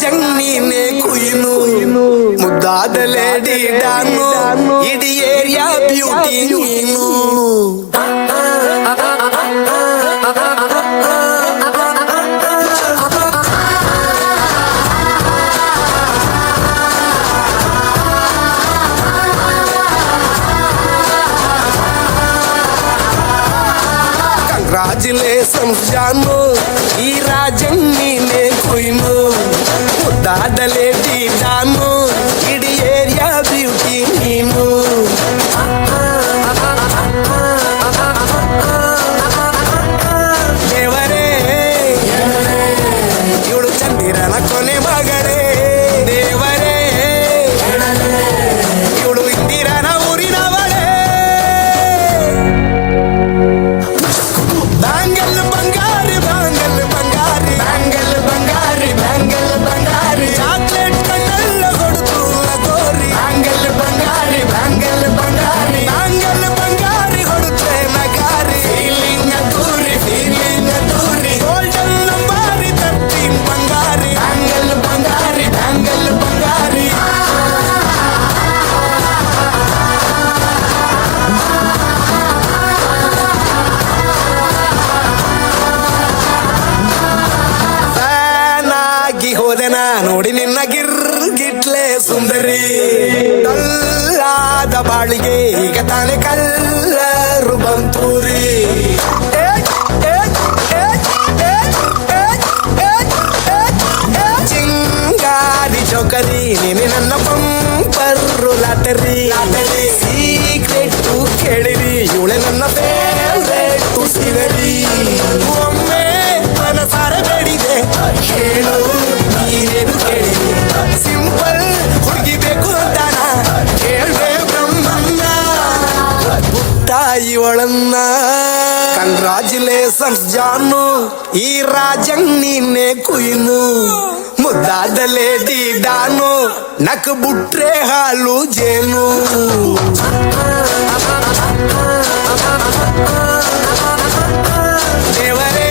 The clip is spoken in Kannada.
ರಾಜಂಗ್ ನೀನೆ ಕುಯ್ನು ಮುದ್ದಾದ ಲೇಡಿ ಡಾನು ಇಡೀ ಏರಿಯಾ ಬ್ಯೂಟಿ ನೀನು ಕಂಗ್ರಾಚುಲೇಷನ್ಸ್ ಜಾನು ಈ ರಾಜಂಗ್ ನೀನೆ ಕುಯ್ನು ಮುದ್ದಾದ ಲೇಡಿ ಡಾನು ಇಡೀ ಏರಿಯಾ ಬ್ಯೂಟಿ ನೀನು ದೇವರೇ ಇವಳು ಚಂದಿರನ ಕೊನೆ ಮಗಳೇ ದೇವರೇ ಇವಳು ಇಂದಿರನ ಊರಿನವಳೇ ಬ್ಯಾಂಗಲ್ ಬಂಗಾರಿ ಬ್ಯಾಂಗಲ್ ಬಂಗಾರಿ ಬ್ಯಾಂಗಲ್ ಬಂಗಾರಿ ಬ್ಯಾಂಗಲ್ ಬಂಗಾರಿ ಚಾಕ್ಲೇಟ್ ಕಣ್ಣೆಲ್ಲ ಕೊಡುತ್ತು ಲಗೋರಿ ಬ್ಯಾಂಗಲ್ ಬಂಗಾರಿ ಬ್ಯಾಂಗಲ್ ಬಂಗಾರಿ ಬ್ಯಾಂಗಲ್ ಬಂಗಾರಿ ಕೊಡುತ್ತೆ ನಗಾರಿ ಫೀಲಿಂಗ್ ದೂರಿ ಗೋಲ್ಡನ್ ನಂಬಾರಿ 13 ಬಂಗಾರಿ ಬ್ಯಾಂಗಲ್ ಬಂಗಾರಿ ಬ್ಯಾಂಗಲ್ ಬಂಗಾರಿ ಫ್ಯಾನಾಗಿ ಹೋದೆನ ನೋಡಿ ನಿನ್ನ ಗಿರ್ಗಿಟ್ಲೆ ಸುಂದರಿ ಕಲ್ಲಾದ ಬಾಳಿಗೆ ಈಗ ತಾನೆ ಕಲ್ಲರು ಬಂತೂರಿ ಚಿಂಗಾರಿ ಚೌಕರಿ ನೀನೆ ನನ್ನ ಪಂಪರು ಲಾಟರಿ ಸೀಕ್ರೆಟ್ ಕೇಳಿರಿ ಇವಳೆ ನನ್ನ ಫೇವ್ರೇಟ್ ಸಿಗರಿ ಒಮ್ಮೆ ಮನಸಾರ ಬೇಡಿದೆ ಹೇಳು ನೀನೇನು ಕೇಳಿದೆ ಸಿಂಪಲ್ ಹುಡುಗಿ ಬೇಕು ಅಂತಾನ ಕೇಳ್ದೆ ಬ್ರಹ್ಮಣ್ಣ ತಾಯಿ ಒಳನ್ನ ಕಂಗ್ರಾಚುಲೇಷನ್ಸ್ ಜಾನು ಈ ರಾಜಂಗ್ ನೀನೆ ಕುಯ್ನು ಮುದ್ದಾದ ಲೇಡಿ ಡಾನು ನಕ್ ಬುಟ್ರೆ ಹಾಲು ಜೇನು ದೇವರೇ